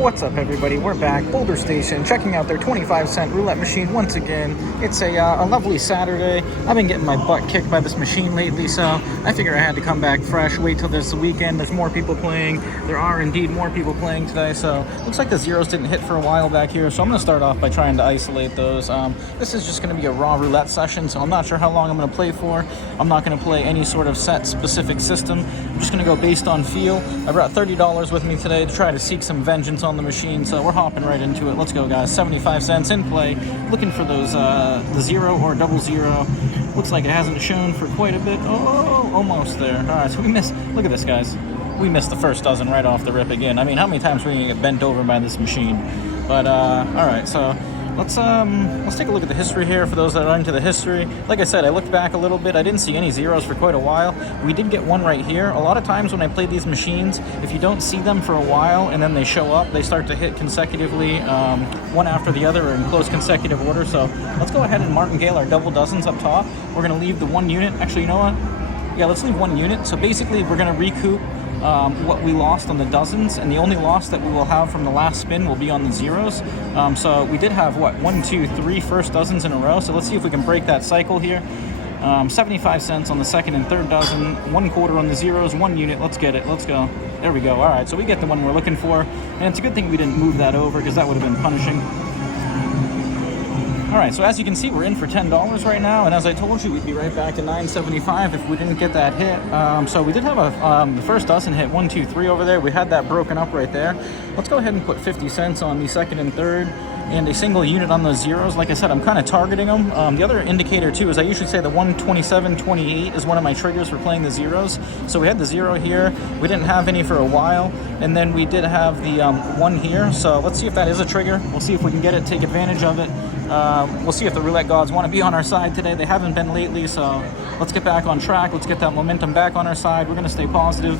What's up, everybody? We're back, Boulder Station, checking out their 25-cent roulette machine once again. It's a lovely Saturday. I've been getting my butt kicked by this machine lately, so I figure I had to come back fresh, wait till this weekend. There's more people playing. There are indeed more people playing today, so looks like the zeros didn't hit for a while back here, so I'm going to start off by trying to isolate those. This is just going to be a raw roulette session, so I'm not sure how long I'm going to play for. I'm not going to play any sort of set specific system. I'm just going to go based on feel. I brought $30 with me today to try to seek some vengeance on the machine, so we're hopping right into it. Let's go, guys. 75 cents in play. Looking for those the zero or double zero. Looks like it hasn't shown for quite a bit. Oh, almost there. All right, so we missed. Look at this, guys. We missed the first dozen right off the rip again. I mean, how many times are we gonna get bent over by this machine? But all right, so let's take a look at the history here for those that are into the history. Like I said, I looked back a little bit. I didn't see any zeros for quite a while. We did get one right here. A lot of times when I play these machines, if you don't see them for a while and then they show up, they start to hit consecutively, one after the other or in close consecutive order. So let's go ahead and martingale our double dozens up top. We're going to leave the one unit. Actually, you know what? Yeah, let's leave one unit. So basically, we're going to recoup what we lost on the dozens, and the only loss that we will have from the last spin will be on the zeros. So we did have, what, 1, 2, 3 first dozens in a row. So let's see if we can break that cycle here. 75 cents on the second and third dozen, 1/4 on the zeros, 1 unit. Let's get it. Let's go. There we go. All right, so we get the one we're looking for, and it's a good thing we didn't move that over because that would have been punishing. All right, so as you can see, we're in for $10 right now, and as I told you, we'd be right back to $9.75 if we didn't get that hit. So we did have the first dozen hit, 1, 2, 3 over there. We had that broken up right there. Let's go ahead and put 50 cents on the second and third, and a single unit on those zeros. Like I said, I'm kind of targeting them. The other indicator too is I usually say the 127.28 is one of my triggers for playing the zeros. So we had the zero here. We didn't have any for a while, and then we did have the 1 here. So let's see if that is a trigger. We'll see if we can get it, take advantage of it. We'll see if the roulette gods want to be on our side today. They haven't been lately, so let's get back on track. Let's get that momentum back on our side. We're going to stay positive.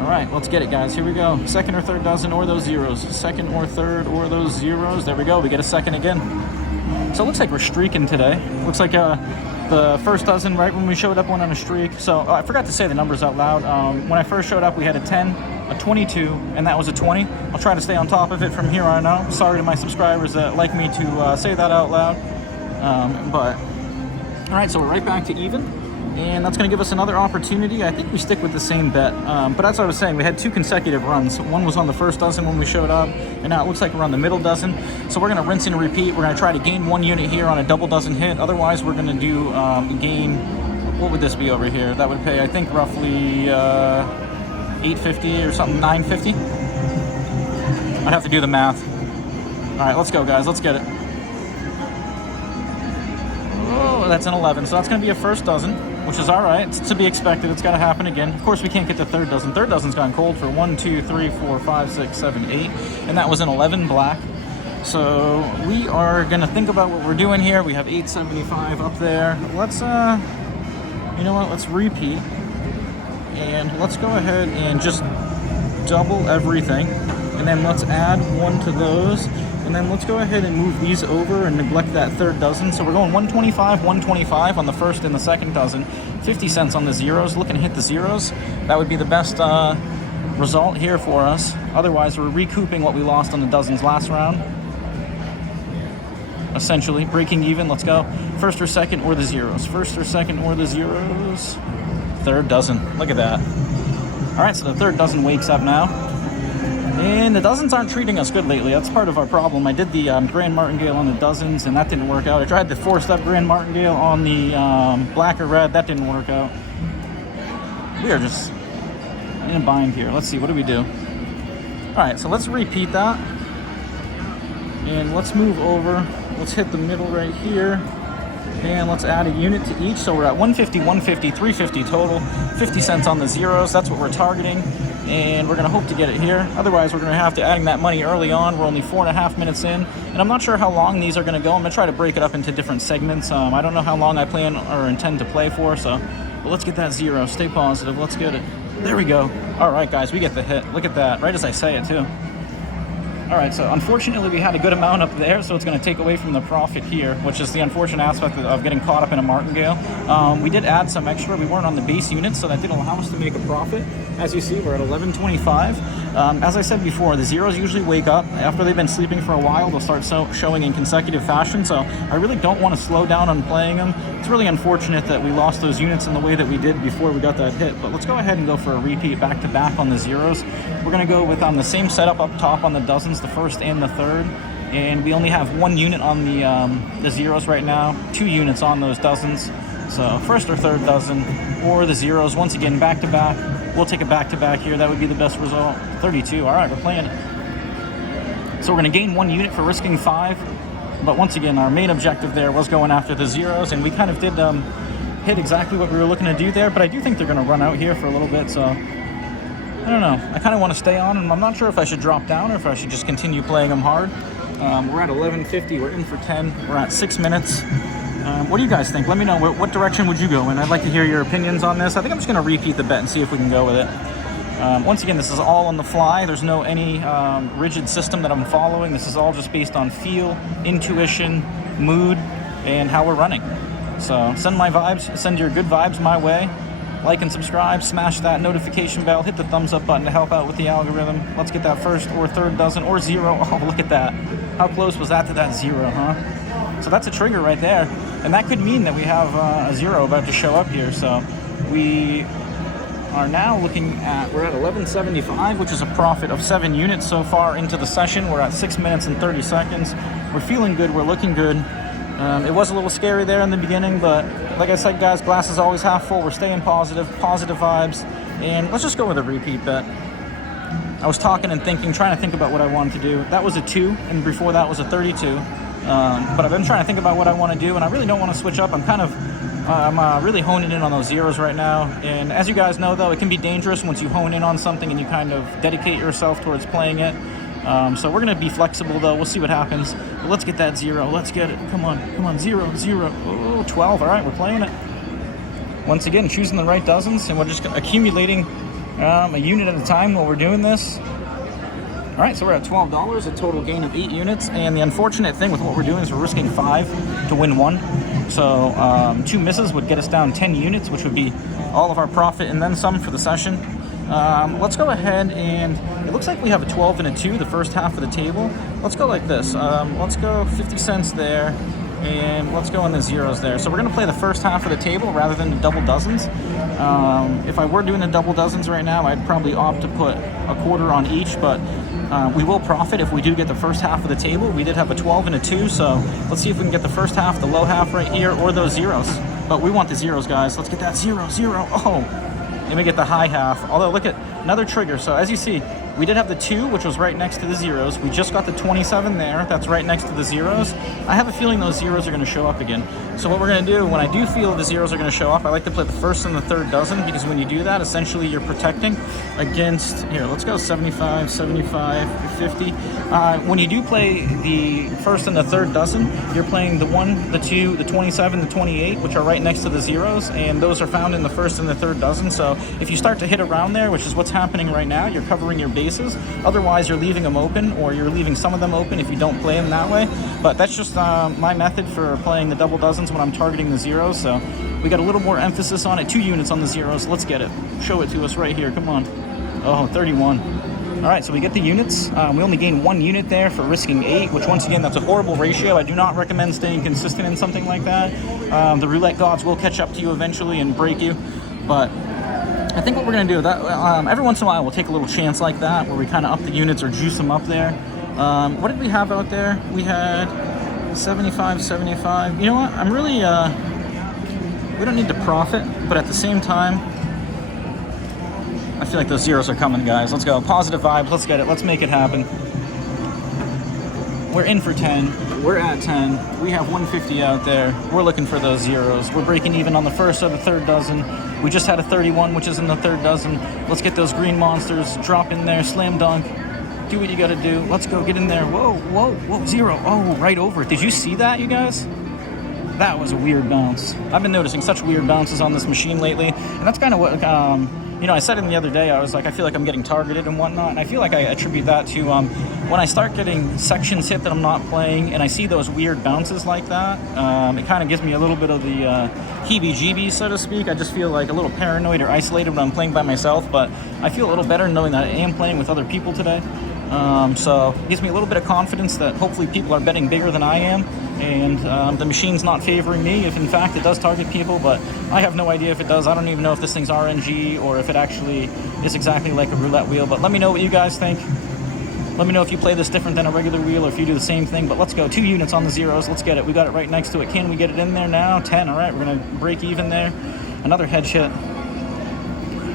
All right, let's get it, guys. Here we go. Second or third dozen or those zeros. Second or third or those zeros. There we go. We get a second again. So it looks like we're streaking today. Looks like the first dozen right when we showed up went on a streak. So I forgot to say the numbers out loud. When I first showed up, we had a 10, a 22, and that was a 20. I'll try to stay on top of it from here on out. Sorry to my subscribers that like me to say that out loud. But all right, so we're right back to even. And that's going to give us another opportunity. I think we stick with the same bet. But that's what I was saying. We had 2 consecutive runs. One was on the first dozen when we showed up, and now it looks like we're on the middle dozen. So we're going to rinse and repeat. We're going to try to gain 1 unit here on a double dozen hit. Otherwise, we're going to do gain, what would this be over here? That would pay, I think, roughly $8.50 or something, $9.50. I'd have to do the math. All right, let's go, guys. Let's get it. Oh, that's an 11. So that's going to be a first dozen, which is all right. It's to be expected. It's got to happen again. Of course, we can't get the third dozen. Third dozen's gone cold for 1, 2, 3, 4, 5, 6, 7, 8. And that was an 11 black. So we are going to think about what we're doing here. We have 8.75 up there. Let's, you know what? Let's repeat. And let's go ahead and just double everything. And then let's add 1 to those. And then let's go ahead and move these over and neglect that third dozen. So we're going 125, 125 on the first and the second dozen. 50 cents on the zeros. Looking to hit the zeros. That would be the best result here for us. Otherwise, we're recouping what we lost on the dozens last round. Essentially, breaking even. Let's go. First or second or the zeros. First or second or the zeros. Third dozen. Look at that. All right, so the third dozen wakes up now. And the dozens aren't treating us good lately. That's part of our problem. I did the grand martingale on the dozens, and that didn't work out. I tried the 4-step grand martingale on the black or red. That didn't work out. We are just in a bind here. Let's see. What do we do? All right, so let's repeat that. And let's move over. Let's hit the middle right here. And let's add a unit to each. So we're at 150, 150, 350 total. 50 cents on the zeros. That's what we're targeting. And we're going to hope to get it here. Otherwise, we're going to have to adding that money early on. We're only 4.5 minutes in. And I'm not sure how long these are going to go. I'm going to try to break it up into different segments. I don't know how long I plan or intend to play for. But let's get that zero. Stay positive. Let's get it. There we go. All right, guys. We get the hit. Look at that. Right as I say it, too. All right, so unfortunately we had a good amount up there, so it's going to take away from the profit here, which is the unfortunate aspect of getting caught up in a martingale. We did add some extra. We weren't on the base unit, so that did allow us to make a profit. As you see, we're at 11:25. As I said before, the zeros usually wake up. After they've been sleeping for a while, they'll start showing in consecutive fashion, so I really don't want to slow down on playing them. It's really unfortunate that we lost those units in the way that we did before we got that hit, but let's go ahead and go for a repeat back-to-back on the zeros. We're going to go with the same setup up top on the dozens, the first and the third, and we only have 1 unit on the zeros right now, 2 units on those dozens. So first or third dozen, or the zeros, once again, back-to-back. We'll take a back-to-back here. That would be the best result. 32. All right, we're playing it. So we're going to gain 1 unit for risking 5. But once again, our main objective there was going after the zeros, and we kind of did hit exactly what we were looking to do there. But I do think they're going to run out here for a little bit, so I don't know. I kind of want to stay on, and I'm not sure if I should drop down or if I should just continue playing them hard. We're at 11:50. We're in for 10. We're at 6 minutes. What do you guys think? Let me know. What direction would you go in? I'd like to hear your opinions on this. I think I'm just going to repeat the bet and see if we can go with it. Once again, this is all on the fly. There's no any rigid system that I'm following. This is all just based on feel, intuition, mood, and how we're running. So send my vibes, send your good vibes my way. Like and subscribe, smash that notification bell, hit the thumbs up button to help out with the algorithm. Let's get that first or third dozen or zero. Oh, look at that. How close was that to that zero, huh? So that's a trigger right there. And that could mean that we have a zero about to show up here. So we are now looking at, we're at 11:75, which is a profit of 7 units so far into the session. We're at 6 minutes and 30 seconds. We're feeling good, we're looking good. It was a little scary there in the beginning, but like I said, guys, glass is always half full. We're staying positive vibes. And let's just go with a repeat bet. I was talking and thinking, trying to think about what I wanted to do. That was a 2, and before that was a 32. But I've been trying to think about what I want to do, and I really don't want to switch up. I'm really honing in on those zeros right now. And as you guys know, though, it can be dangerous once you hone in on something and you kind of dedicate yourself towards playing it. So we're going to be flexible, though. We'll see what happens. But let's get that zero. Let's get it. Come on, zero. Oh, 12. All right, we're playing it. Once again, choosing the right dozens, and we're just accumulating a unit at a time while we're doing this. All right, so we're at $12, a total gain of 8 units. And the unfortunate thing with what we're doing is we're risking 5 to win 1. So 2 misses would get us down 10 units, which would be all of our profit and then some for the session. Let's go ahead, and it looks like we have a 12 and a 2 the first half of the table. Let's go like this. Let's go 50 cents there, and let's go in the zeros there. So we're going to play the first half of the table rather than the double dozens. If I were doing the double dozens right now, I'd probably opt to put a quarter on each, but we will profit if we do get the first half of the table. We did have a 12 and a 2, so let's see if we can get the first half, the low half right here, or those zeros. But we want the zeros, guys. Let's get that zero. Oh, and we get the high half. Although, look at another trigger. So as you see, we did have the 2, which was right next to the zeros. We just got the 27 there. That's right next to the zeros. I have a feeling those zeros are going to show up again. So what we're going to do, when I do feel the zeros are going to show up, I like to play the first and the third dozen, because when you do that, essentially you're protecting against, here, let's go 75, 50. When you do play the first and the third dozen, you're playing the 1, the 2, the 27, the 28, which are right next to the zeros, and those are found in the first and the third dozen. So if you start to hit around there, which is what's happening right now, you're covering your bases. Otherwise, you're leaving them open, or you're leaving some of them open if you don't play them that way. But that's just my method for playing the double dozens when I'm targeting the zeros. So we got a little more emphasis on it. 2 units on the zeros. Let's get it. Show it to us right here. Come on. Oh, 31. All right, so we get the units. We only gain 1 unit there for risking 8, which once again, that's a horrible ratio. I do not recommend staying consistent in something like that. The roulette gods will catch up to you eventually and break you. But I think what we're going to do, that every once in a while we'll take a little chance like that where we kind of up the units or juice them up there. What did we have out there? We had 75. You know what? I'm really, we don't need to profit, but at the same time, I feel like those zeros are coming, guys. Let's go. Positive vibes. Let's get it. Let's make it happen. We're in for 10. We're at 10. We have 150 out there. We're looking for those zeros. We're breaking even on the first or the third dozen. We just had a 31, which is in the third dozen. Let's get those green monsters. Drop in there. Slam dunk. Do what you got to do. Let's go. Get in there. Whoa. Zero. Oh, right over it. Did you see that, you guys? That was a weird bounce. I've been noticing such weird bounces on this machine lately. And that's kind of what... you know, I said it the other day, I was like, I feel like I'm getting targeted and whatnot, and I feel like I attribute that to when I start getting sections hit that I'm not playing, and I see those weird bounces like that, it kind of gives me a little bit of the heebie-jeebies, so to speak. I just feel like a little paranoid or isolated when I'm playing by myself, but I feel a little better knowing that I am playing with other people today. So it gives me a little bit of confidence that hopefully people are betting bigger than I am, and the machine's not favoring me if in fact it does target people, but I have no idea if it does. I don't even know if this thing's RNG or if it actually is exactly like a roulette wheel, but let me know what you guys think. Let me know if you play this different than a regular wheel or if you do the same thing, but let's go. 2 units on the zeros. Let's get it. We got it right next to it. Can we get it in there now? 10. All right, we're going to break even there. Another hedge hit.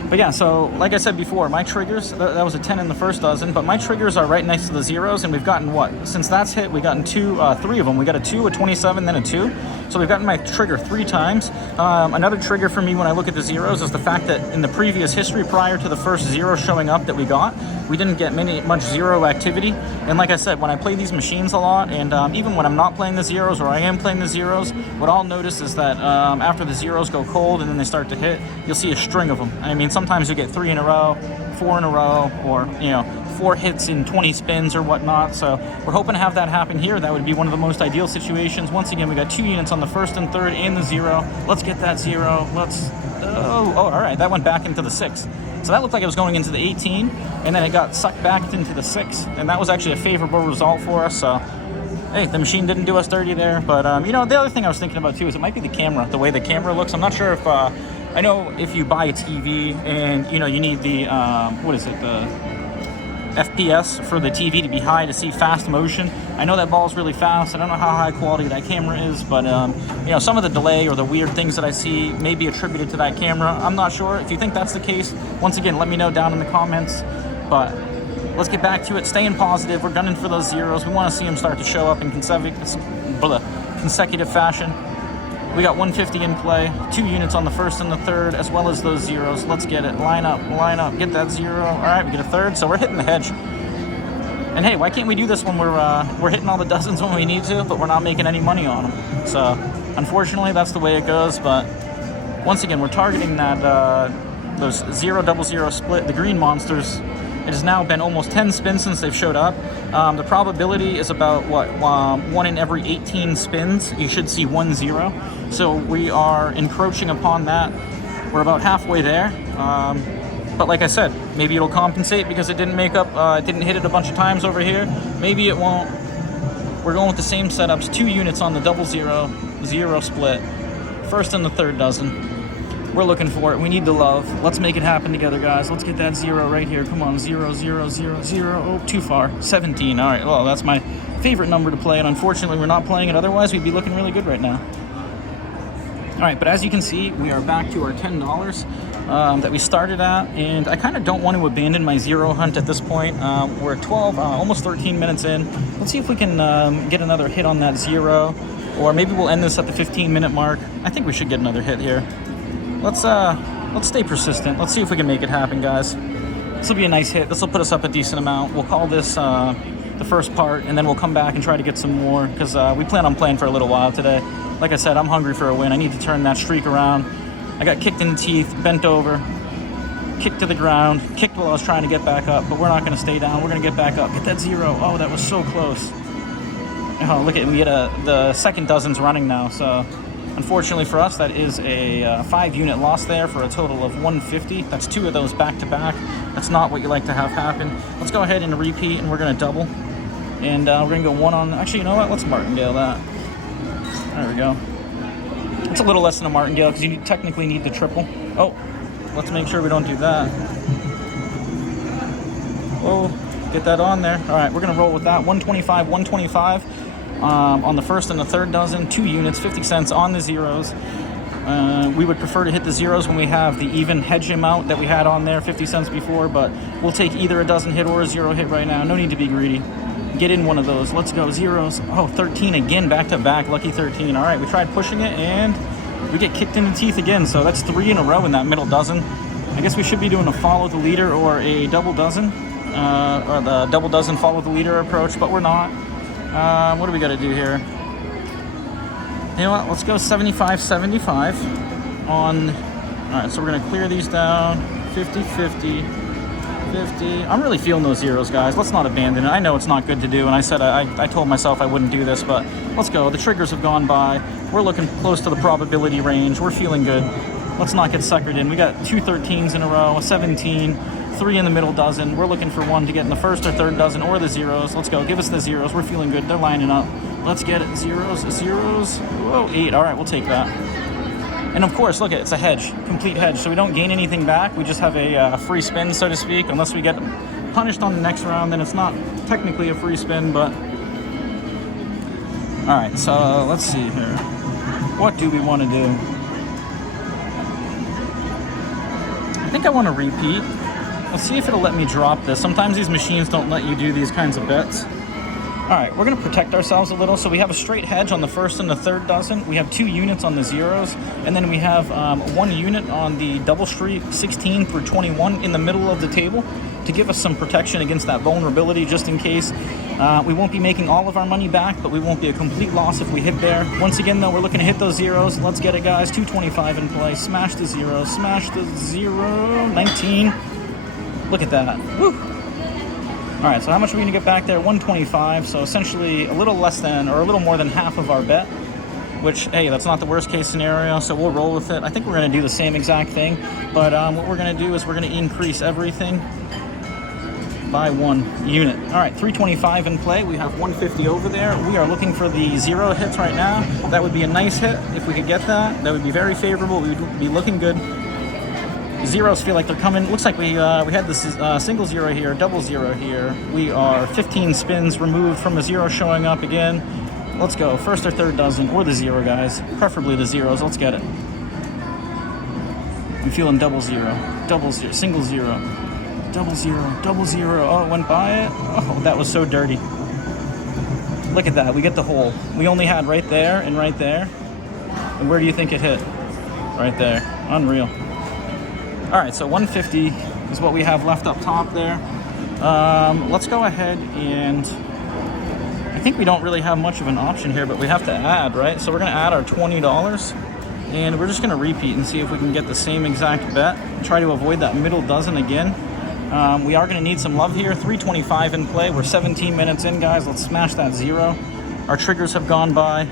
But yeah, so like I said before, my triggers, that was a 10 in the first dozen, but my triggers are right next to the zeros, and we've gotten what? Since that's hit, we've gotten three of them. We got a 2, a 27, then a 2. So we've gotten my trigger 3 times. Another trigger for me when I look at the zeros is the fact that in the previous history, prior to the first zero showing up that we got, we didn't get much zero activity. And like I said, when I play these machines a lot, and even when I'm not playing the zeros or I am playing the zeros, what I'll notice is that after the zeros go cold and then they start to hit, you'll see a string of them. I mean, sometimes you get 3 in a row, 4 in a row, or, you know, 4 hits in 20 spins or whatnot. So we're hoping to have that happen here. That would be one of the most ideal situations. Once again, we got 2 units on the first and third and the zero. Let's get that zero. All right, that went back into the 6. So that looked like it was going into the 18, and then it got sucked back into the 6, and that was actually a favorable result for us. So hey, the machine didn't do us dirty there. But you know, the other thing I was thinking about too is it might be the camera, the way the camera looks. I'm not sure if I know if you buy a TV and you know you need the what is it, the FPS for the TV to be high to see fast motion. I know that ball's really fast. I don't know how high quality that camera is, but you know, some of the delay or the weird things that I see may be attributed to that camera. I'm not sure. If you think that's the case, once again, let me know down in the comments. But let's get back to it. Staying positive. We're gunning for those zeros. We want to see them start to show up in consecutive fashion. We got 150 in play, 2 units on the first and the third, as well as those zeros. Let's get it. Line up, get that zero. All right, we get a third, so we're hitting the hedge. And hey, why can't we do this when we're hitting all the dozens when we need to, but we're not making any money on them? So unfortunately, that's the way it goes. But once again, we're targeting that those 0-0-0 split, the green monsters. It has now been almost 10 spins since they've showed up. The probability is about, what, 1 in every 18 spins, you should see 1 0. So we are encroaching upon that. We're about halfway there. But like I said, maybe it'll compensate because it didn't make up, it didn't hit it a bunch of times over here. Maybe it won't. We're going with the same setups, 2 units on the 0-0 split. First and the third dozen. We're looking for it. We need the love. Let's make it happen together, guys. Let's get that zero right here. Come on, 0, 0, 0, 0. Oh, too far. 17. All right. Well, that's my favorite number to play, and unfortunately, we're not playing it. Otherwise, we'd be looking really good right now. All right, but as you can see, we are back to our $10 that we started at, and I kind of don't want to abandon my zero hunt at this point. We're at 12, almost 13 minutes in. Let's see if we can get another hit on that zero, or maybe we'll end this at the 15-minute mark. I think we should get another hit here. Let's stay persistent. Let's see if we can make it happen, guys. This will be a nice hit. This will put us up a decent amount. We'll call this the first part, and then we'll come back and try to get some more, because we plan on playing for a little while today. Like I said, I'm hungry for a win. I need to turn that streak around. I got kicked in the teeth, bent over, kicked to the ground, kicked while I was trying to get back up, but we're not going to stay down. We're going to get back up. Get that zero. Oh, that was so close. Oh, look at it. We get the second dozen's running now, so unfortunately for us, that is a 5-unit loss there for a total of 150. That's 2 of those back-to-back. That's not what you like to have happen. Let's go ahead and repeat, and we're going to double. And we're going to go 1 on... Actually, you know what? Let's martingale that. There we go. It's a little less than a martingale because you technically need the triple. Oh, let's make sure we don't do that. Oh, get that on there. All right, we're going to roll with that. 125, 125 on the first and the third dozen. 2 units, 50 cents on the zeros. We would prefer to hit the zeros when we have the even hedge amount that we had on there, 50 cents before, but we'll take either a dozen hit or a zero hit right now. No need to be greedy. Get in one of those. Let's go. Zeros. Oh, 13 again, back to back. Lucky 13. All right, we tried pushing it, and we get kicked in the teeth again. So that's 3 in a row in that middle dozen. I guess we should be doing a follow the leader or a double dozen, or the double dozen follow the leader approach, but we're not. What do we got to do here? You know what? Let's go 75-75 on. All right, so we're going to clear these down. 50, 50, 50. I'm really feeling those zeros, guys. Let's not abandon it. I know it's not good to do, and I said I told myself I wouldn't do this, but let's go. The triggers have gone by. We're looking close to the probability range. We're feeling good. Let's not get suckered in. We got 2 13s in a row, a 17, 3 in the middle dozen. We're looking for one to get in the first or third dozen or the zeros. Let's go. Give us the zeros. We're feeling good. They're lining up. Let's get it. Zeros, zeros. Whoa, 8. All right, we'll take that. And of course, look at it. It's a hedge, complete hedge. So we don't gain anything back. We just have a free spin, so to speak, unless we get punished on the next round. Then it's not technically a free spin, but... All right, so let's see here. What do we want to do? I think I want to repeat. Let's see if it'll let me drop this. Sometimes these machines don't let you do these kinds of bets. All right, we're going to protect ourselves a little. So we have a straight hedge on the first and the third dozen. We have 2 units on the zeros. And then we have 1 unit on the double street, 16 through 21 in the middle of the table to give us some protection against that vulnerability just in case. We won't be making all of our money back, but we won't be a complete loss if we hit there. Once again, though, we're looking to hit those zeros. Let's get it, guys. 225 in play. Smash the zero. Smash the zero. 19. Look at that. Woo. All right, so how much are we going to get back there? 125, so essentially a little less than, or a little more than half of our bet, which, hey, that's not the worst case scenario, so we'll roll with it. I think we're going to do the same exact thing, but what we're going to do is we're going to increase everything by 1 unit. All right, 325 in play. We have 150 over there. We are looking for the zero hits right now. That would be a nice hit. If we could get that, that would be very favorable. We would be looking good. Zeros feel like they're coming. Looks like we had this single zero here, double zero here. We are 15 spins removed from a zero showing up again. Let's go. First or third dozen, or the zero, guys. Preferably the zeros. Let's get it. I'm feeling double zero, single zero, double zero, double zero. Oh, it went by it. Oh, that was so dirty. Look at that. We get the hole. We only had right there and right there. And where do you think it hit? Right there. Unreal. All right, so 150 is what we have left up top there. Let's go ahead and I think we don't really have much of an option here, but we have to add, right? So we're going to add our $20, and we're just going to repeat and see if we can get the same exact bet. Try to avoid that middle dozen again. We are going to need some love here. 325 in play. We're 17 minutes in, guys. Let's smash that zero. Our triggers have gone by.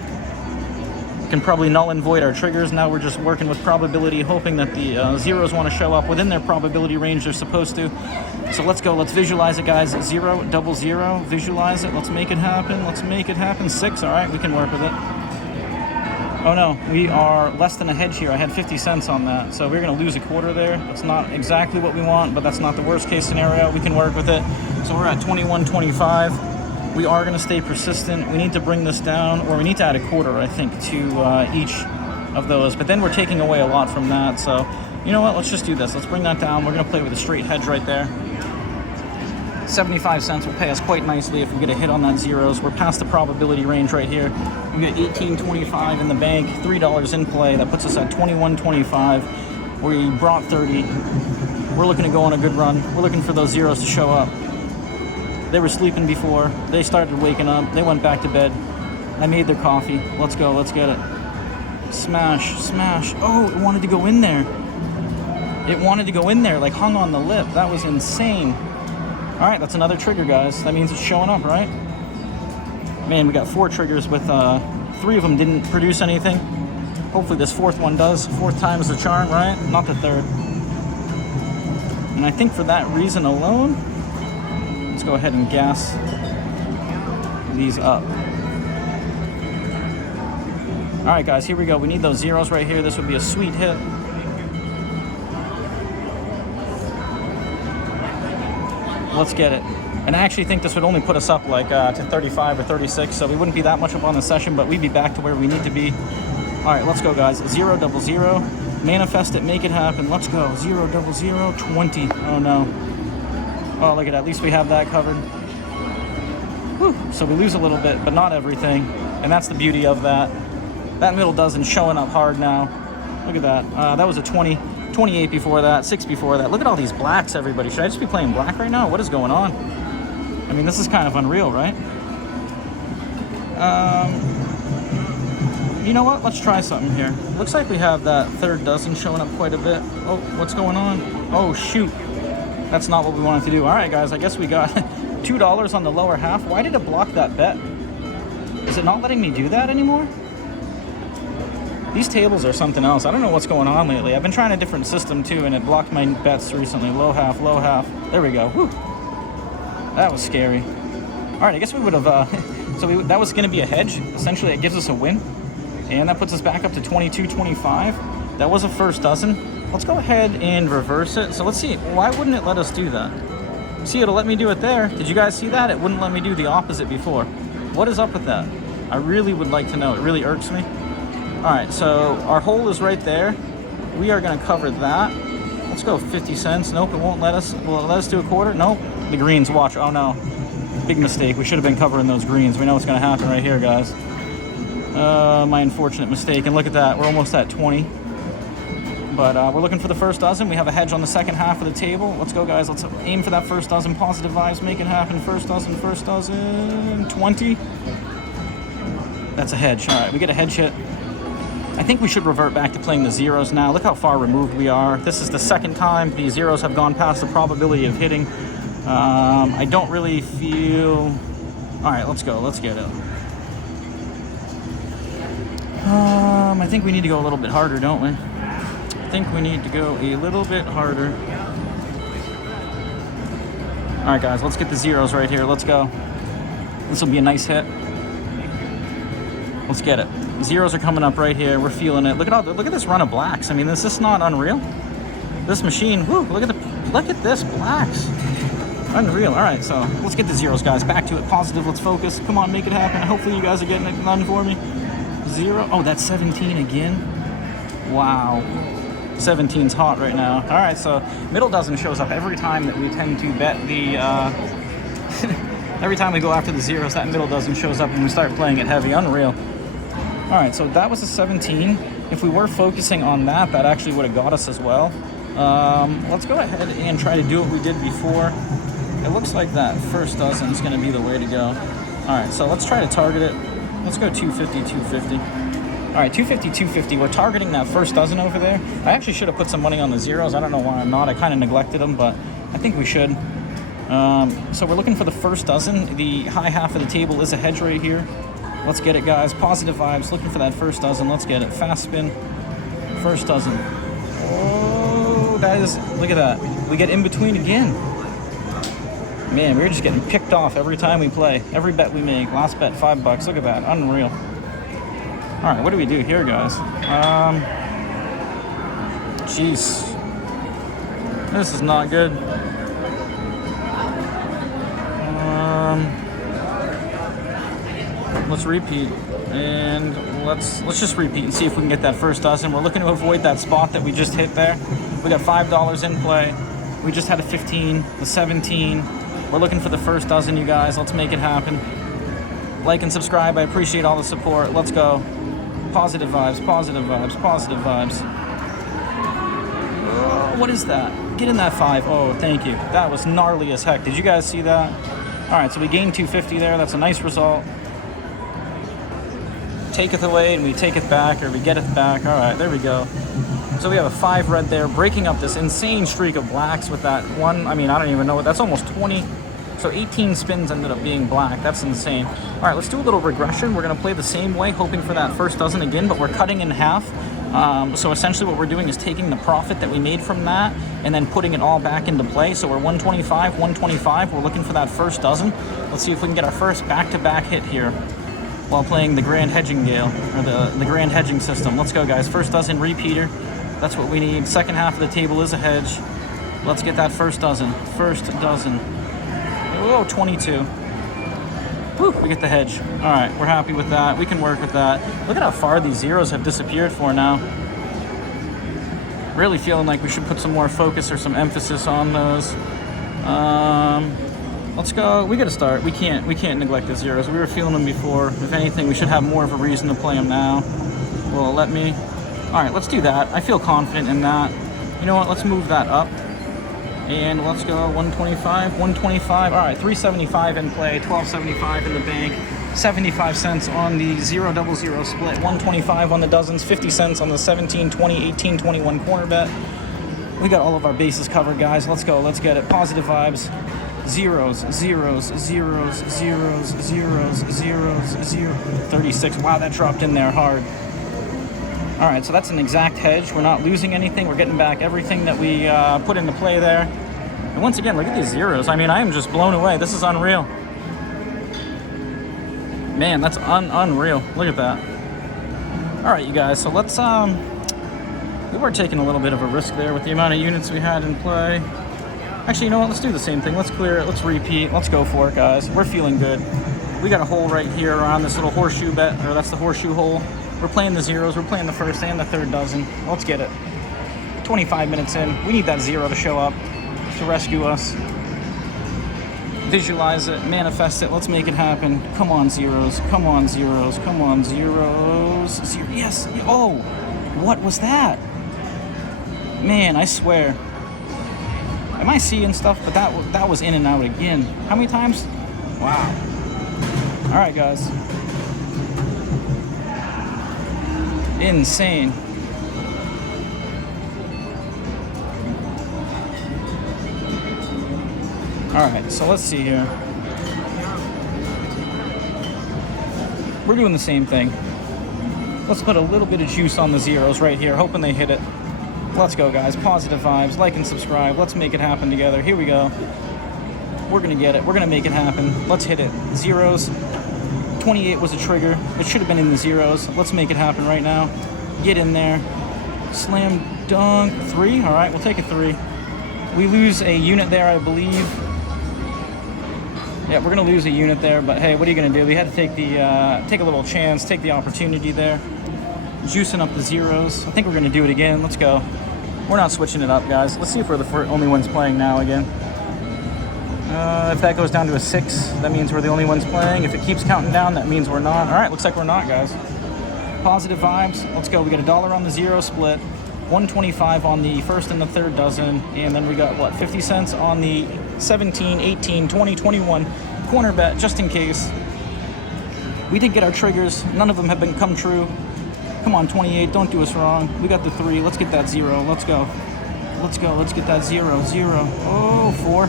Can probably null and void our triggers. Now we're just working with probability, hoping that the zeros want to show up within their probability range they're supposed to. So let's go. Let's visualize it, guys. 0, double zero. Visualize it. Let's make it happen. Let's make it happen. 6. All right, we can work with it. Oh no, we are less than a hedge here. I had 50 cents on that, so we're going to lose a quarter there. That's not exactly what we want, but that's not the worst case scenario. We can work with it. So we're at 21.25. We are going to stay persistent. We need to bring this down, or we need to add a quarter, I think, to each of those. But then we're taking away a lot from that. So, you know what? Let's just do this. Let's bring that down. We're going to play with a straight hedge right there. 75 cents will pay us quite nicely if we get a hit on that zeros. We're past the probability range right here. We get 18.25 in the bank, $3 in play. That puts us at 21.25. We brought 30. We're looking to go on a good run. We're looking for those zeros to show up. They were sleeping before. They started waking up. They went back to bed. I made their coffee. Let's go. Let's get it. Smash. Smash. Oh, it wanted to go in there. It wanted to go in there, like hung on the lip. That was insane. All right, that's another trigger, guys. That means it's showing up, right? Man, we got 4 triggers with 3 of them didn't produce anything. Hopefully this 4th one does. 4th time is the charm, right? Not the 3rd. And I think for that reason alone, let's go ahead and gas these up. All right, guys, here we go. We need those zeros right here. This would be a sweet hit. Let's get it. And I actually think this would only put us up like to 35 or 36, so we wouldn't be that much up on the session, but we'd be back to where we need to be. All right, let's go, guys. 0, double zero. Manifest it, make it happen. Let's go. 0, double zero, 20. Oh, no. Oh, look at that. At least we have that covered. Whew. So we lose a little bit, but not everything. And that's the beauty of that. That middle dozen showing up hard now. Look at that. That was a 20. 28 before that, 6 before that. Look at all these blacks, everybody. Should I just be playing black right now? What is going on? I mean, this is kind of unreal, right? You know what? Let's try something here. Looks like we have that 3rd dozen showing up quite a bit. Oh, what's going on? Oh, shoot. That's not what we wanted to do. All right, guys, I guess we got $2 on the lower half. Why did it block that bet? Is it not letting me do that anymore? These tables are something else. I don't know what's going on lately. I've been trying a different system too, and it blocked my bets recently. Low half, low half. There we go. Woo. That was scary. All right, I guess we would have... that was going to be a hedge. Essentially, it gives us a win. And that puts us back up to 22.25. That was a first dozen. Let's go ahead and reverse it. So let's see. Why wouldn't it let us do that? See, it'll let me do it there. Did you guys see that? It wouldn't let me do the opposite before. What is up with that? I really would like to know. It really irks me. All right, so our hole is right there. We are going to cover that. Let's go 50 cents. Nope, it won't let us. Will it let us do a quarter? Nope. The greens, watch. Oh, no. Big mistake. We should have been covering those greens. We know what's going to happen right here, guys. My unfortunate mistake. And look at that. We're almost at 20. But we're looking for the first dozen. We have a hedge on the second half of the table. Let's go, guys. Let's aim for that first dozen. Positive vibes. Make it happen. First dozen. 20. That's a hedge. All right, we get a hedge hit. I think we should revert back to playing the zeros now. Look how far removed we are. This is the second time the zeros have gone past the probability of hitting. I don't really feel... All right, let's go. Let's get it. I think we need to go a little bit harder, don't we? I think we need to go a little bit harder. All right, guys, let's get the zeros right here. Let's go. This will be a nice hit. Let's get it. Zeros are coming up right here. We're feeling it. Look at this run of blacks. I mean, is this not unreal? This machine, whoo, look at this blacks. Unreal. All right, so let's get the zeros, guys. Back to it. Positive. Let's focus. Come on, make it happen. Hopefully you guys are getting it done for me. Zero. Oh, that's 17 again. Wow. 17's hot right now. All right, so middle dozen shows up every time that we tend to bet the... every time we go after the zeros, that middle dozen shows up and we start playing it heavy. Unreal. All right, so that was a 17. If we were focusing on that, that actually would have got us as well. Let's go ahead and try to do what we did before. It looks like that first dozen is going to be the way to go. All right, so let's try to target it. Let's go 250, 250. All right, 250, 250. We're targeting that first dozen over there. I actually should have put some money on the zeros. I don't know why I'm not. I kind of neglected them, but I think we should. So we're looking for the first dozen. The high half of the table is a hedge right here. Let's get it, guys. Positive vibes. Looking for that first dozen. Let's get it. Fast spin. First dozen. Oh, that is... Look at that. We get in between again. Man, we're just getting picked off every time we play. Every bet we make. Last bet, $5. Look at that. Unreal. All right, what do we do here, guys? Jeez. This is not good. Let's repeat, and let's just repeat and see if we can get that first dozen. We're looking to avoid that spot that we just hit there. We got $5 in play. We just had a 15, the 17. We're looking for the first dozen, you guys. Let's make it happen. Like and subscribe. I appreciate all the support. Let's go. Positive vibes, positive vibes, positive vibes. Oh, what is that? Get in that 5. Oh, thank you. That was gnarly as heck. Did you guys see that? All right, so we gained 250 there. That's a nice result. Take it away and we take it back, or we get it back. All right, there we go. So we have a 5 red there, breaking up this insane streak of blacks with that one. I mean, I don't even know. That's almost 20. So 18 spins ended up being black. That's insane. All right, let's do a little regression. We're going to play the same way, hoping for that first dozen again, but we're cutting in half. So essentially what we're doing is taking the profit that we made from that and then putting it all back into play. So we're 125, 125. We're looking for that first dozen. Let's see if we can get our first back-to-back hit here while playing the Grand Hedging Gale, or the Grand Hedging System. Let's go, guys. First dozen, repeater. That's what we need. Second half of the table is a hedge. Let's get that first dozen. First dozen. Oh, 22. Whew, we get the hedge. All right, we're happy with that. We can work with that. Look at how far these zeros have disappeared for now. Really feeling like we should put some more focus or some emphasis on those. Let's go. We got to start. We can't neglect the zeros. We were feeling them before. If anything, we should have more of a reason to play them now. Well, let me. All right, let's do that. I feel confident in that. You know what? Let's move that up. And let's go 125, 125. All right, 375 in play, 1275 in the bank, 75 cents on the 0-0-0 split, 125 on the dozens, 50 cents on the 17, 20, 18, 21 corner bet. We got all of our bases covered, guys. Let's go. Let's get it. Positive vibes. Zeros, zeros, zeros, zeros, zeros, zeros, zero. 36. Wow, that dropped in there hard. All right, so that's an exact hedge. We're not losing anything. We're getting back everything that we put into play there. And once again, look at these zeros. I mean, I am just blown away. This is unreal. Man, that's unreal. Look at that. All right, you guys. So let's we were taking a little bit of a risk there with the amount of units we had in play. Actually, you know what? Let's do the same thing. Let's clear it. Let's repeat. Let's go for it, guys. We're feeling good. We got a hole right here around this little horseshoe bet, or that's the horseshoe hole. We're playing the zeros. We're playing the first and the third dozen. Let's get it. 25 minutes in. We need that zero to show up to rescue us. Visualize it. Manifest it. Let's make it happen. Come on, zeros. Come on, zeros. Come on, zeros. Zero. Yes. Oh, what was that? Man, I swear. Am I seeing stuff? But that was in and out again. How many times? Wow. All right, guys. Insane. All right, so let's see here. We're doing the same thing. Let's put a little bit of juice on the zeros right here, hoping they hit it. Let's go, guys. Positive vibes. Like and subscribe. Let's make it happen together. Here we go. We're going to get it. We're going to make it happen. Let's hit it. Zeros. 28 was a trigger. It should have been in the zeros. Let's make it happen right now. Get in there. Slam dunk. 3. All right, we'll take a 3. We lose a unit there, I believe. Yeah, we're going to lose a unit there, but hey, what are you going to do? We had to take take a little chance, take the opportunity there. Juicing up the zeros. I think we're going to do it again. Let's go. We're not switching it up, guys. Let's see if we're the only ones playing now again. If that goes down to a 6, that means we're the only ones playing. If it keeps counting down, that means we're not. All right, looks like we're not, guys. Positive vibes. Let's go. We got $1 on the zero split, 125 on the first and the third dozen, and then we got, what, 50 cents on the 17, 18, 20, 21 corner bet, just in case. We did get our triggers. None of them have come true. Come on, 28, don't do us wrong. We got the 3. Let's get that 0. Let's go. Let's go. Let's get that 0. 0. Oh, 4.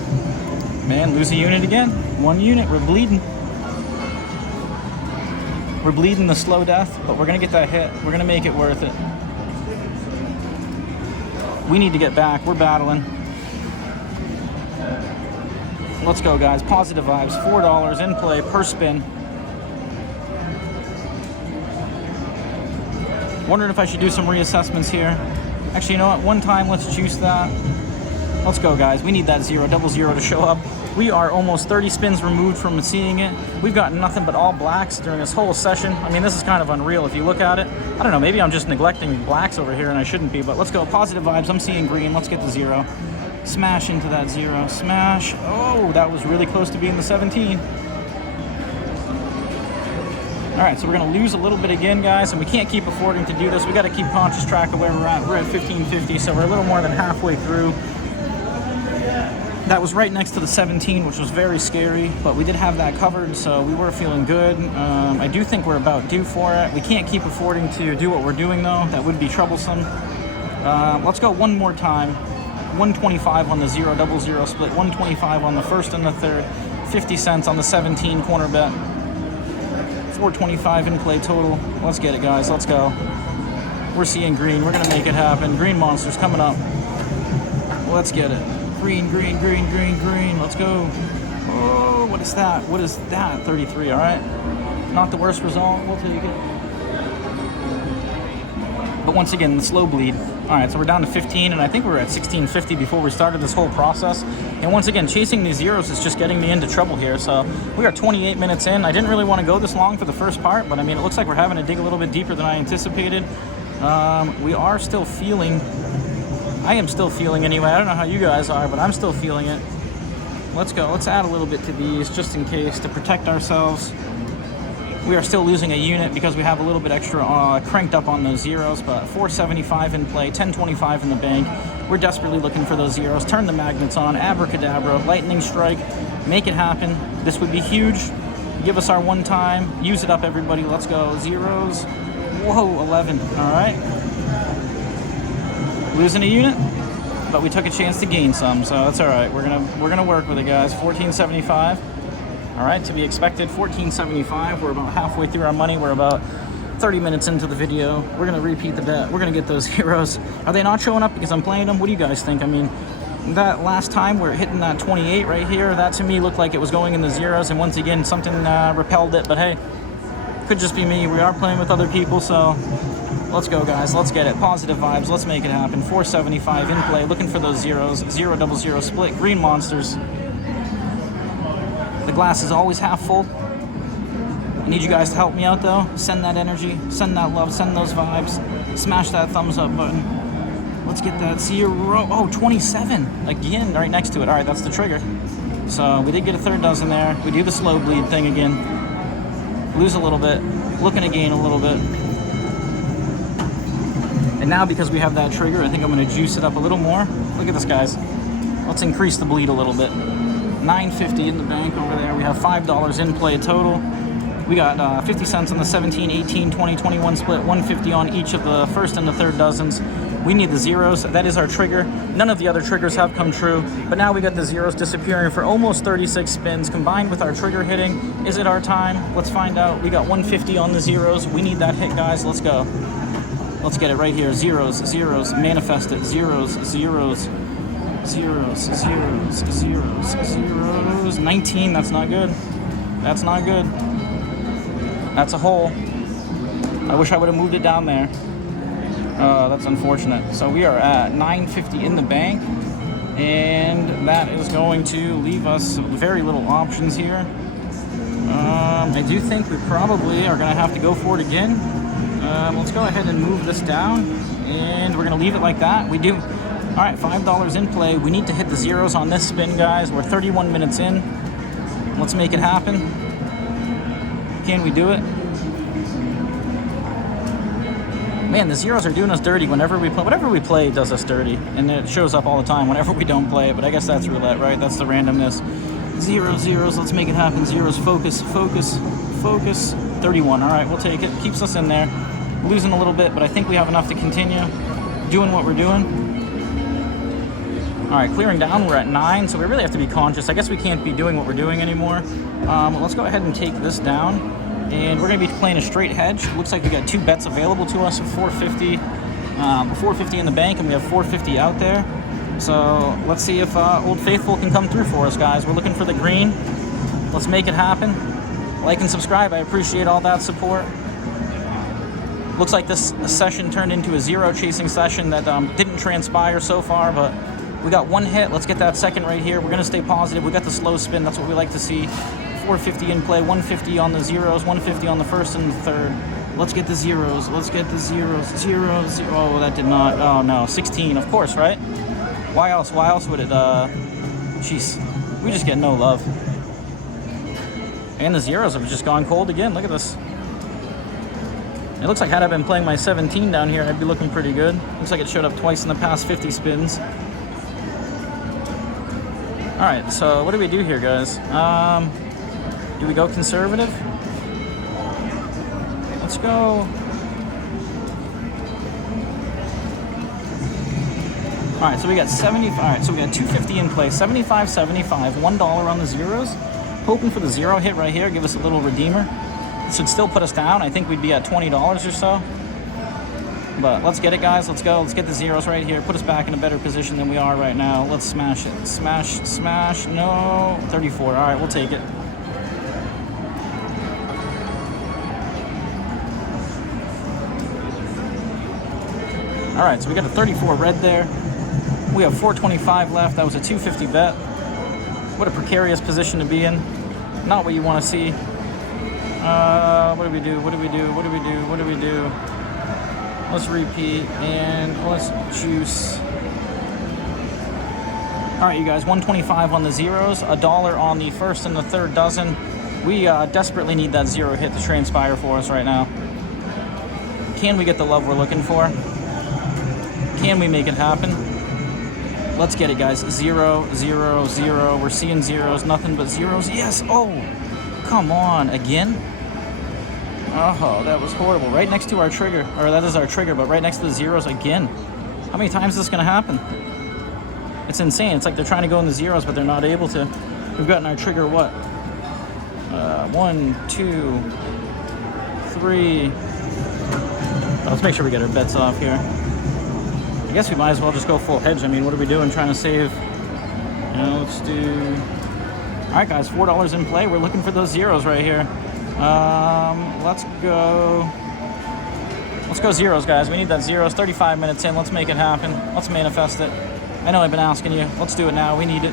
Man, lose a unit again. 1 unit. We're bleeding. We're bleeding the slow death, but we're going to get that hit. We're going to make it worth it. We need to get back. We're battling. Let's go, guys. Positive vibes. $4 in play per spin. Wondering if I should do some reassessments here. Actually, you know what? One time, let's juice that. Let's go, guys. We need that 0, 00 to show up. We are almost 30 spins removed from seeing it. We've got nothing but all blacks during this whole session. I mean, this is kind of unreal if you look at it. I don't know, maybe I'm just neglecting blacks over here and I shouldn't be, but let's go. Positive vibes. I'm seeing green. Let's get the 0. Smash into that 0. Smash. Oh, that was really close to being the 17. All right, so we're going to lose a little bit again, guys, and we can't keep affording to do this. We got to keep conscious track of where we're at. We're at 1550, so we're a little more than halfway through. That was right next to the 17, which was very scary, but we did have that covered, so we were feeling good. I do think we're about due for it. We can't keep affording to do what we're doing, though. That would be troublesome. Let's go one more time. 125 on the 0, 00 split. 125 on the first and the third. 50 cents on the 17 corner bet. 425 in play total. Let's get it, guys. Let's go. We're seeing green. We're going to make it happen. Green monsters coming up. Let's get it. Green, green, green, green, green. Let's go. Oh, what is that? What is that? 33, all right. Not the worst result. We'll take it. But once again, the slow bleed. All right, so we're down to 15, and I think we were at 1650 before we started this whole process. And once again, chasing these zeros is just getting me into trouble here. So we are 28 minutes in. I didn't really want to go this long for the first part, but I mean, it looks like we're having to dig a little bit deeper than I anticipated. We are still feeling, I am still feeling anyway. I don't know how you guys are, but I'm still feeling it. Let's go. Let's add a little bit to these just in case to protect ourselves. We are still losing a unit because we have a little bit extra cranked up on those zeros, but 475 in play, 1025 in the bank. We're desperately looking for those zeros. Turn the magnets on, abracadabra, lightning strike, make it happen. This would be huge. Give us our one time. Use it up, everybody. Let's go. Zeros. Whoa, 11. All right. Losing a unit. but we took a chance to gain some, so that's all right. We're gonna work with it, guys. 14.75. All right, to be expected. 14.75. We're about halfway through our money. We're about 30 minutes into the video. We're gonna repeat the bet. We're gonna get those heroes. Are they not showing up because I'm playing them? What do you guys think? I mean, that last time we're hitting that 28 right here, that to me looked like it was going in the zeros, and once again something repelled it. But hey, could just be me. We are playing with other people, so let's go, guys. Let's get it. Positive vibes. Let's make it happen. 4.75 in play. Looking for those zeros. 0-0 split. Green monsters. The glass is always half full. I need you guys to help me out, though. Send that energy. Send that love. Send those vibes. Smash that thumbs up button. Let's get that 0. Oh, 27. Again, right next to it. All right, that's the trigger. So we did get a third dozen there. We do the slow bleed thing again. Lose a little bit. Looking to gain a little bit. And now, because we have that trigger, I think I'm going to juice it up a little more. Look at this, guys. Let's increase the bleed a little bit. $9.50 in the bank over there. We have $5 in play total. We got 50 cents on the 17, 18, 20, 21 split, 150 on each of the first and the third dozens. We need the zeros. That is our trigger. None of the other triggers have come true, but now we got the zeros disappearing for almost 36 spins combined with our trigger hitting. Is it our time? Let's find out. We got 150 on the zeros. We need that hit, guys. Let's go. Let's get it right here. Zeros, zeros, manifest it. Zeros, zeros, zeros, zeros, zeros, zeros. 19, that's not good. That's not good. That's a hole. I wish I would have moved it down there. That's unfortunate. So we are at $9.50 in the bank, and that is going to leave us very little options here. I do think we probably are going to have to go for it again. Let's go ahead and move this down, and we're going to leave it like that. We do. All right, $5 in play. We need to hit the zeros on this spin, guys. We're 31 minutes in. Let's make it happen. Can we do it? Man, the zeros are doing us dirty whenever we play. Whatever we play does us dirty, and it shows up all the time whenever we don't play it. But I guess that's roulette, right? That's the randomness. Zeros. Let's make it happen. Zeros. Focus. 31. All right, we'll take it. Keeps us in there. Losing a little bit, but I think we have enough to continue doing what we're doing. All right, clearing down. We're at 9, so we really have to be conscious. I guess we can't be doing what we're doing anymore. Let's go ahead and take this down, and we're going to be playing a straight hedge. Looks like we got 2 bets available to us of 450, 450 in the bank, and we have 450 out there. So let's see if Old Faithful can come through for us, guys. We're looking for the green. Let's make it happen. Like and subscribe. I appreciate all that support. Looks like this session turned into a zero chasing session that didn't transpire so far, but we got 1 hit. Let's get that second right here. We're going to stay positive. We got the slow spin. That's what we like to see. 450 in play, 150 on the zeros, 150 on the first and the third. Let's get the zeros. Let's get the zeros. Zeros. Oh, that did not. Oh, no. 16, of course, right? Why else? Why else would it? Jeez. We just get no love. And the zeros have just gone cold again. Look at this. It looks like had I been playing my 17 down here, I'd be looking pretty good. Looks like it showed up twice in the past 50 spins. All right, so what do we do here, guys? Do we go conservative? Let's go. All right, so we got 75. All right, so we got 250 in play, 75, 75, $1 on the zeros. Hoping for the zero hit right here, give us a little redeemer. This would still put us down. I think we'd be at $20 or so. But let's get it, guys. Let's go. Let's get the zeros right here. Put us back in a better position than we are right now. Let's smash it. Smash, smash. No. 34. All right, we'll take it. All right, so we got a 34 red there. We have 425 left. That was a 250 bet. What a precarious position to be in. Not what you want to see. What do we do? What do we do? What do we do? What do we do? Let's repeat and let's juice. All right, you guys, 125 on the zeros, $1 on the first and the third dozen. We desperately need that zero hit to transpire for us right now. Can we get the love we're looking for? Can we make it happen? Let's get it, guys. 0, 0, 0. We're seeing zeros, nothing but zeros. Yes. Oh, come on. Again? Oh, that was horrible. Right next to our trigger. Or that is our trigger, but right next to the zeros again. How many times is this going to happen? It's insane. It's like they're trying to go in the zeros, but they're not able to. We've gotten our trigger, what? 1, 2, 3. Let's make sure we get our bets off here. I guess we might as well just go full hedge. I mean, what are we doing trying to save? You know, let's do... All right, guys, $4 in play. We're looking for those zeros right here. Let's go zeros, guys. We need that zeros. 35 minutes in. Let's make it happen. Let's manifest it. I know I've been asking you. Let's do it now. We need it.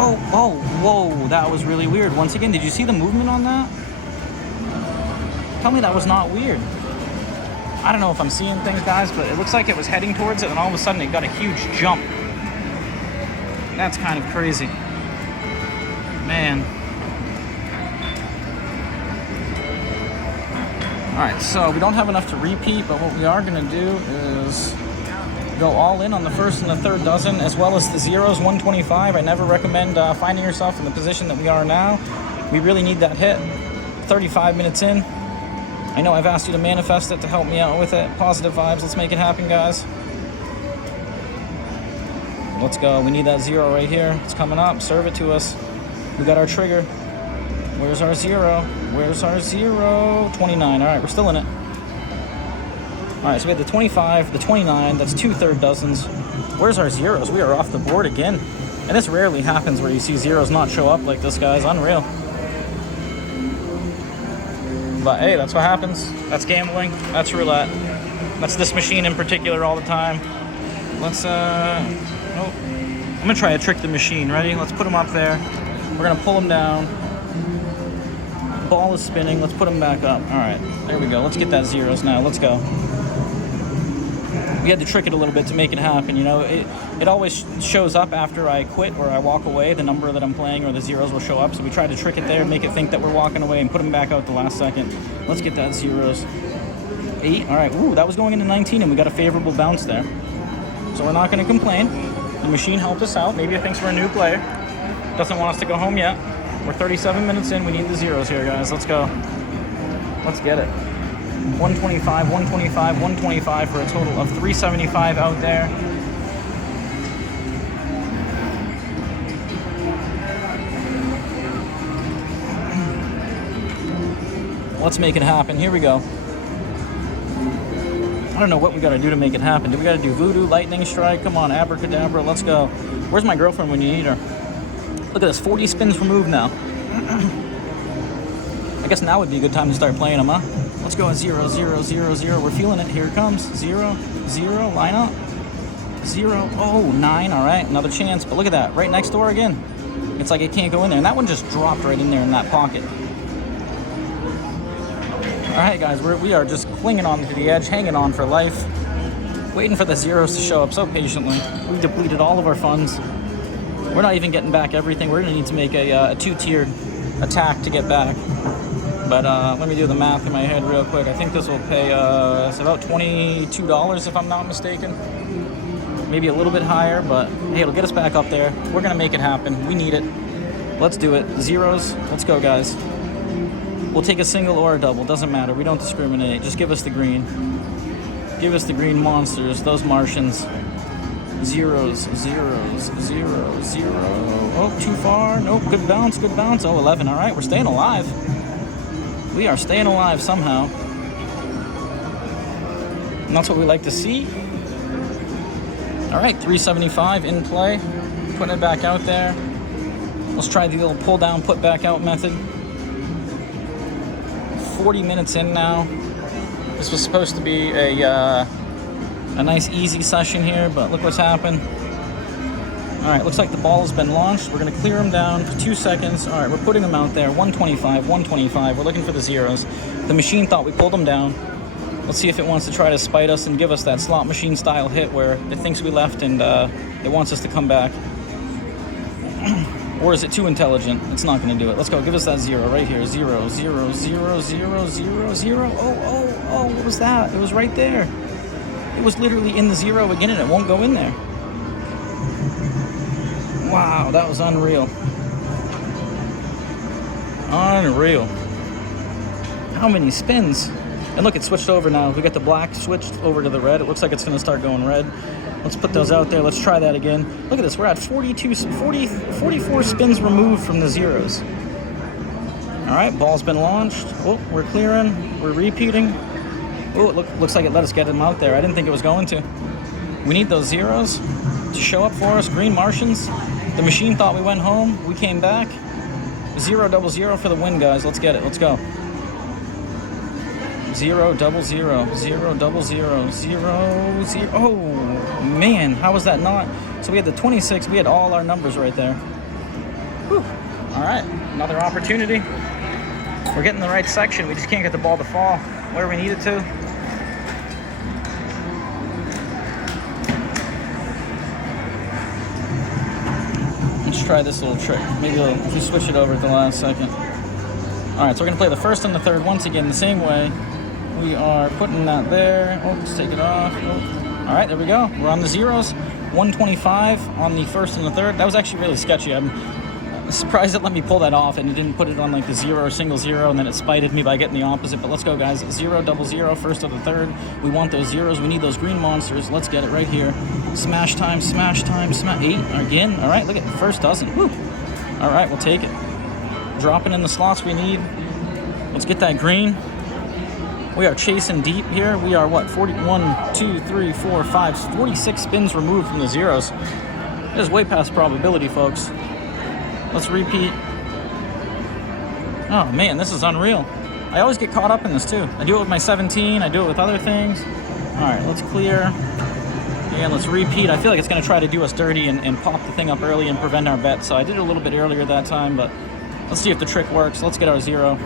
Oh, whoa. That was really weird. Once again, did you see the movement on that? Tell me that was not weird. I don't know if I'm seeing things, guys, but it looks like it was heading towards it, and all of a sudden it got a huge jump. That's kind of crazy. Man. Alright, so we don't have enough to repeat, but what we are going to do is go all in on the first and the third dozen, as well as the zeros, 125. I never recommend finding yourself in the position that we are now. We really need that hit. 35 minutes in. I know I've asked you to manifest it to help me out with it. Positive vibes. Let's make it happen, guys. Let's go. We need that zero right here. It's coming up. Serve it to us. We got our trigger. Where's our zero? Where's our zero? 29. All right, we're still in it. All right, so we had the 25, the 29. That's 2 third dozens. Where's our zeros? We are off the board again. And this rarely happens where you see zeros not show up like this, guys. Unreal. But hey, that's what happens. That's gambling. That's roulette. That's this machine in particular all the time. Let's, oh, I'm gonna try to trick the machine. Ready? Let's put him up there. We're gonna pull him down. Ball is spinning. Let's put him back up. All right, there we go. Let's get that zeros now. Let's go. We had to trick it a little bit to make it happen. You know, it always shows up after I quit or I walk away. The number that I'm playing or the zeros will show up. So we tried to trick it there and make it think that we're walking away and put them back out the last second. Let's get that zeros. 8. All right. Ooh, that was going into 19, and we got a favorable bounce there. So we're not going to complain. The machine helped us out. Maybe it thinks we're a new player. Doesn't want us to go home yet. We're 37 minutes in. We need the zeros here, guys. Let's go. Let's get it. 125, 125, 125 for a total of 375 out there. Let's make it happen. Here we go. I don't know what we got to do to make it happen. Do we got to do voodoo, lightning strike? Come on, abracadabra. Let's go. Where's my girlfriend when you need her? Look at this, 40 spins removed now. I guess now would be a good time to start playing them, huh? Let's go at 0, 0, 0, 0. We're feeling it. Here it comes. 0, 0. Line up. 0. Oh, 9. All right, another chance. But look at that. Right next door again. It's like it can't go in there. And that one just dropped right in there in that pocket. All right, guys. We are just clinging on to the edge, hanging on for life, waiting for the zeros to show up so patiently. We depleted all of our funds. We're not even getting back everything. We're going to need to make a 2-tiered attack to get back. But let me do the math in my head real quick. I think this will pay it's about $22 if I'm not mistaken. Maybe a little bit higher, but hey, it'll get us back up there. We're going to make it happen. We need it. Let's do it. Zeros. Let's go, guys. We'll take a single or a double. Doesn't matter. We don't discriminate. Just give us the green. Give us the green monsters, those Martians. Zeros, zeros, 0, 0. Oh, too far. Nope. Good bounce, good bounce. Oh, 11. All right, we're staying alive. We are staying alive somehow. And that's what we like to see. All right, 375 in play. Putting it back out there. Let's try the old pull down, put back out method. 40 minutes in now. This was supposed to be a nice easy session here, but look what's happened. All right, looks like the ball has been launched. We're going to clear them down for 2 seconds. All right, we're putting them out there. 125, 125. We're looking for the zeros. The machine thought we pulled them down. Let's see if it wants to try to spite us and give us that slot machine style hit where it thinks we left and it wants us to come back. Or is it too intelligent? It's not going to do it. Let's go. Give us that 0 right here. 0, 0, 0, 0, 0, 0. Oh, what was that? It was right there. It was literally in the 0 again, and it won't go in there. Wow, that was unreal. Unreal. How many spins? And look, it switched over now. We got the black switched over to the red. It looks like it's going to start going red. Let's put those out there. Let's try that again. Look at this. We're at 44 spins removed from the zeros. All right, ball's been launched. Oh, we're clearing. We're repeating. Oh, it looks like it let us get them out there. I didn't think it was going to. We need those zeros to show up for us. Green Martians. The machine thought we went home. We came back. 0 double 0 for the win, guys. Let's get it. Let's go. 0 double 0. 0 double 0. 0 0. Oh man, how was that not? So we had the 26. We had all our numbers right there. Whew. All right, another opportunity. We're getting the right section. We just can't get the ball to fall where we need it to. Let's try this little trick. Maybe if we switch it over at the last second. All right, so we're gonna play the first and the third once again the same way. We are putting that there. Oh, let's take it off. Oh. All right, there we go. We're on the zeros. 125 on the first and the third. That was actually really sketchy. I'm surprised it let me pull that off and it didn't put it on like the 0 or single 0, and then it spited me by getting the opposite. But let's go, guys. 0 double 0, first or the third. We want those zeros. We need those green monsters. Let's get it right here. Smash time, smash time, smash. 8 again. All right, look at the first dozen. Woo. All right, we'll take it. Dropping in the slots we need. Let's get that green. We are chasing deep here. We are what? 41, 2, 3, 4, 5, 46 spins removed from the zeros. That is way past probability, folks. Let's repeat. Oh man, this is unreal. I always get caught up in this too. I do it with my 17, I do it with other things. All right, let's clear. And let's repeat. I feel like it's gonna try to do us dirty and pop the thing up early and prevent our bet. So I did it a little bit earlier that time, but let's see if the trick works. Let's get our 0.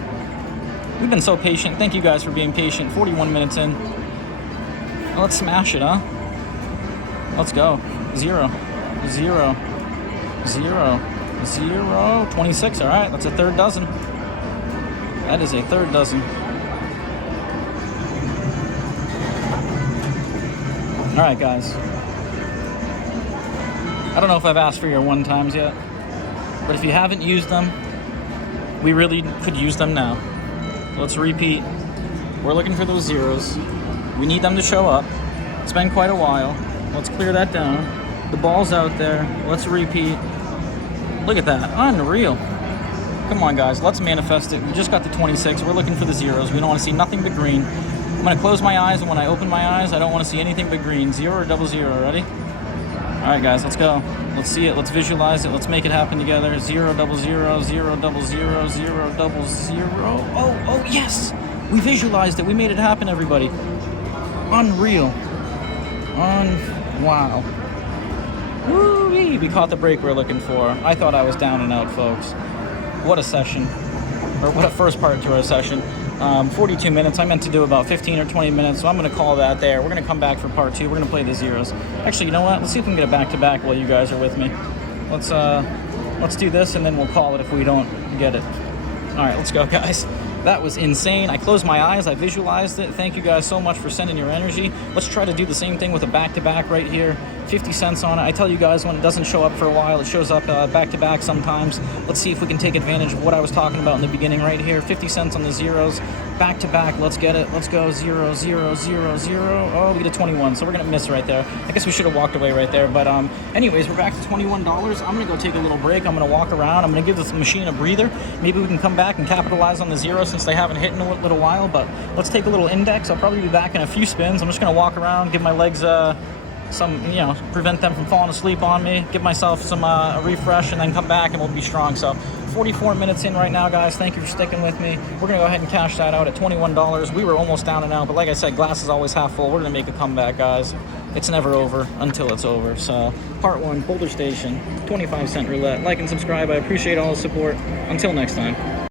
We've been so patient. Thank you guys for being patient. 41 minutes in. Well, let's smash it, huh? Let's go. 0, 0, 0. 0, 26, all right, that's a third dozen. That is a third dozen. All right, guys. I don't know if I've asked for your 1 times yet, but if you haven't used them, we really could use them now. Let's repeat. We're looking for those zeros. We need them to show up. It's been quite a while. Let's clear that down. The ball's out there. Let's repeat. Look at that. Unreal. Come on, guys. Let's manifest it. We just got the 26. We're looking for the zeros. We don't want to see nothing but green. I'm going to close my eyes, and when I open my eyes, I don't want to see anything but green. 0 or double 0. Ready? All right, guys. Let's go. Let's see it. Let's visualize it. Let's make it happen together. 0 double 0. 0 double 0. 0 double 0. Oh, yes. We visualized it. We made it happen, everybody. Unreal. Wow. Woo-wee. We caught the break we're looking for. I thought I was down and out, folks. What a session. Or what a first part to our session. 42 minutes. I meant to do about 15 or 20 minutes, so I'm going to call that there. We're going to come back for part 2. We're going to play the zeros. Actually, you know what? Let's see if we can get a back-to-back while you guys are with me. Let's do this, and then we'll call it if we don't get it. All right, let's go, guys. That was insane. I closed my eyes. I visualized it. Thank you guys so much for sending your energy. Let's try to do the same thing with a back-to-back right here. 50 cents on it. I tell you guys, when it doesn't show up for a while, it shows up back-to-back sometimes. Let's see if we can take advantage of what I was talking about in the beginning right here. 50 cents on the zeros. Back-to-back. Let's get it. Let's go. 0, 0, 0, 0. Oh, we get a 21, so we're going to miss right there. I guess we should have walked away right there. But anyways, we're back to $21. I'm going to go take a little break. I'm going to walk around. I'm going to give this machine a breather. Maybe we can come back and capitalize on the zeros since they haven't hit in a little while. But let's take a little index. I'll probably be back in a few spins. I'm just going to walk around, give my legs prevent them from falling asleep on me, give myself some a refresh, and then come back and we'll be strong. So 44 minutes in right now, guys. Thank you for sticking with me. We're going to go ahead and cash that out at $21. We were almost down and out, but like I said, glass is always half full. We're going to make a comeback, guys. It's never over until it's over. So part 1, Boulder Station, 25-cent roulette. Like and subscribe. I appreciate all the support. Until next time.